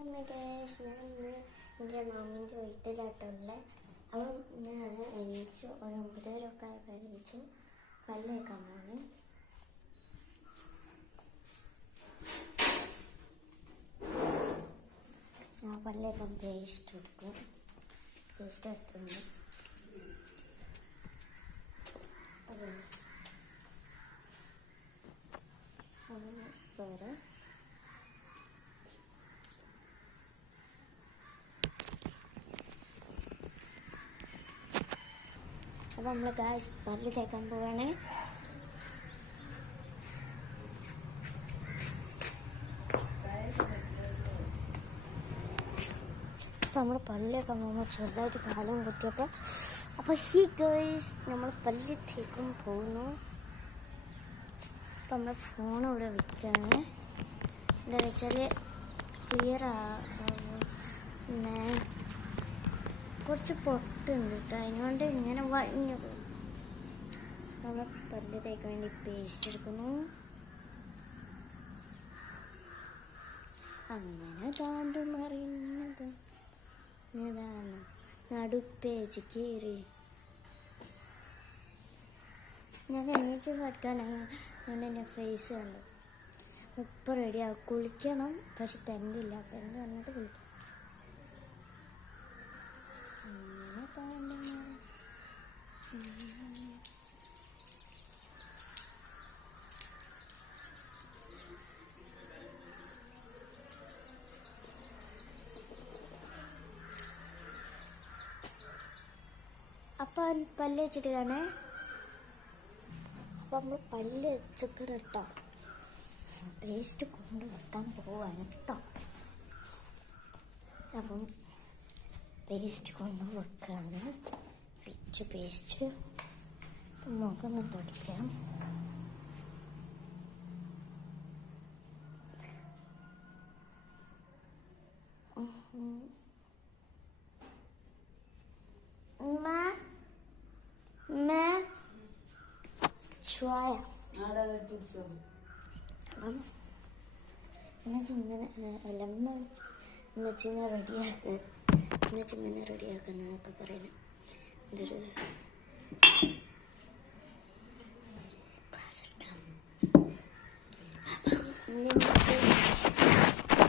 ഞാൻ എൻ്റെ മാമിൻ്റെ വീട്ടിലായിട്ടുള്ള അപ്പം ഞാൻ എണീച്ചു ഒരു 9:30 ഒക്കെ എണീച്ചു പല്ലേക്കാൻ പോണ്. ഞാൻ പല്ലേക്കാൻ പേസ്റ്റ് എടുക്കും. പേസ്റ്റ് എടുത്തുണ്ട് വേറെ അപ്പം നമ്മൾ പല്ല് തേക്കാൻ പോവാണ്. അപ്പം നമ്മൾ പല്ലൊക്കെ പോകുമ്പോൾ ചെറുതായിട്ട് കാലം കുത്തിയപ്പോൾ അപ്പോൾ നമ്മൾ പല്ല് തേക്കാൻ പോകുന്നു. അപ്പം നമ്മൾ ഫോൺ ഇവിടെ വെക്കുകയാണ്. എന്താ വെച്ചാൽ ക്ലിയർ പിന്നെ കുറച്ച് പൊട്ടുണ്ട് കേട്ടോ, അതിനുകൊണ്ട് ഇങ്ങനെ വഴിഞ്ഞു പോകും. നമ്മൾ പല്ല് തേക്കാൻ വേണ്ടി പേസ്റ്റ് എടുക്കുന്നു. അങ്ങനെ താണ്ട് മറിയുന്നത് ഇതാണ് നടുപ്പേച്ച് കീറി. ഞാൻ എണീച്ച് കിടക്കാനാണ് ഞാൻ എൻ്റെ ഫേസ് കണ്ടു. ഇപ്പം റെഡിയാവും, കുളിക്കണം. പക്ഷെ പെൻറ്റില്ല, പെൻറ്റ് വന്നിട്ട് കുളിക്കും. അപ്പം പല്ല് വെച്ചിട്ട് കാണേ. അപ്പം നമ്മൾ പല്ല് വെച്ചിട്ട് കേട്ടോ പേസ്റ്റ് കൊണ്ട് വെക്കാൻ പോവാണ് കേട്ടോ. അപ്പം പേസ്റ്റ് കൊണ്ട് വെക്കാണ്. പിച്ച് പേസ്റ്റ് മുഖം തുടയ്ക്കാം. ചുവായ അപ്പം എന്നുവെച്ചിങ്ങനെ റെഡിയാക്കാന്നാണ് ഇപ്പം പറയുന്നത്. ഇതൊരു അപ്പം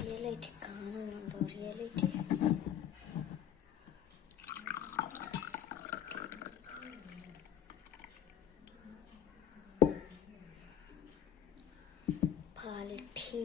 റിയലായിട്ട് കാണുന്നുണ്ടോ? റിയലായിട്ട് quality